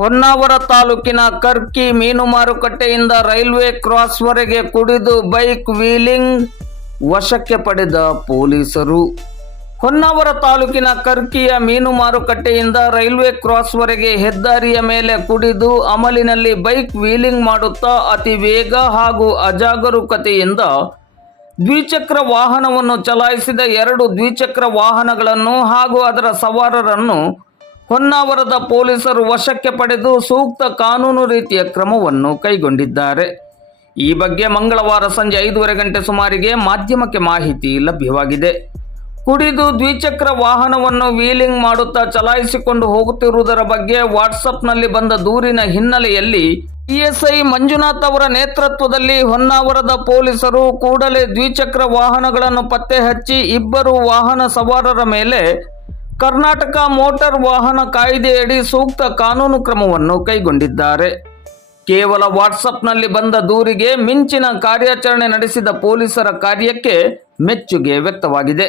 ಹೊನ್ನಾವರ ತಾಲೂಕಿನ ಕರ್ಕಿ ಮೀನು ಮಾರುಕಟ್ಟೆಯಿಂದ ರೈಲ್ವೆ ಕ್ರಾಸ್ವರೆಗೆ ಕುಡಿದು ಬೈಕ್ ವೀಲಿಂಗ್ ವಶಕ್ಕೆ ಪಡೆದ ಪೊಲೀಸರು. ಹೊನ್ನಾವರ ತಾಲೂಕಿನ ಕರ್ಕಿಯ ಮೀನು ಮಾರುಕಟ್ಟೆಯಿಂದ ರೈಲ್ವೆ ಕ್ರಾಸ್ವರೆಗೆ ಹೆದ್ದಾರಿಯ ಮೇಲೆ ಕುಡಿದು ಅಮಲಿನಲ್ಲಿ ಬೈಕ್ ವೀಲಿಂಗ್ ಮಾಡುತ್ತಾ ಅತಿ ವೇಗ ಹಾಗೂ ಅಜಾಗರೂಕತೆಯಿಂದ ದ್ವಿಚಕ್ರ ವಾಹನವನ್ನು ಚಲಾಯಿಸಿದ 2 ದ್ವಿಚಕ್ರ ವಾಹನಗಳನ್ನು ಹಾಗೂ ಅದರ ಸವಾರರನ್ನು ಹೊನ್ನಾವರದ ಪೊಲೀಸರು ವಶಕ್ಕೆ ಪಡೆದು ಸೂಕ್ತ ಕಾನೂನು ರೀತಿಯ ಕ್ರಮವನ್ನು ಕೈಗೊಂಡಿದ್ದಾರೆ. ಈ ಬಗ್ಗೆ ಮಂಗಳವಾರ ಸಂಜೆ 5:30 ಗಂಟೆ ಸುಮಾರಿಗೆ ಮಾಧ್ಯಮಕ್ಕೆ ಮಾಹಿತಿ ಲಭ್ಯವಾಗಿದೆ. ಕುಡಿದು ದ್ವಿಚಕ್ರ ವಾಹನವನ್ನು ವೀಲಿಂಗ್ ಮಾಡುತ್ತಾ ಚಲಾಯಿಸಿಕೊಂಡು ಹೋಗುತ್ತಿರುವುದರ ಬಗ್ಗೆ ವಾಟ್ಸಪ್ನಲ್ಲಿ ಬಂದ ದೂರಿನ ಹಿನ್ನೆಲೆಯಲ್ಲಿ ಪಿಎಸ್ಐ ಮಂಜುನಾಥ್ ಅವರ ನೇತೃತ್ವದಲ್ಲಿ ಹೊನ್ನಾವರದ ಪೊಲೀಸರು ಕೂಡಲೇ ದ್ವಿಚಕ್ರ ವಾಹನಗಳನ್ನು ಪತ್ತೆ ಹಚ್ಚಿ 2 ವಾಹನ ಸವಾರರ ಮೇಲೆ ಕರ್ನಾಟಕ ಮೋಟಾರ್ ವಾಹನ ಕಾಯ್ದೆಯಡಿ ಸೂಕ್ತ ಕಾನೂನು ಕ್ರಮವನ್ನು ಕೈಗೊಂಡಿದ್ದಾರೆ. ಕೇವಲ ವಾಟ್ಸಪ್ನಲ್ಲಿ ಬಂದ ದೂರಿಗೆ ಮಿಂಚಿನ ಕಾರ್ಯಾಚರಣೆ ನಡೆಸಿದ ಪೊಲೀಸರ ಕಾರ್ಯಕ್ಕೆ ಮೆಚ್ಚುಗೆ ವ್ಯಕ್ತವಾಗಿದೆ.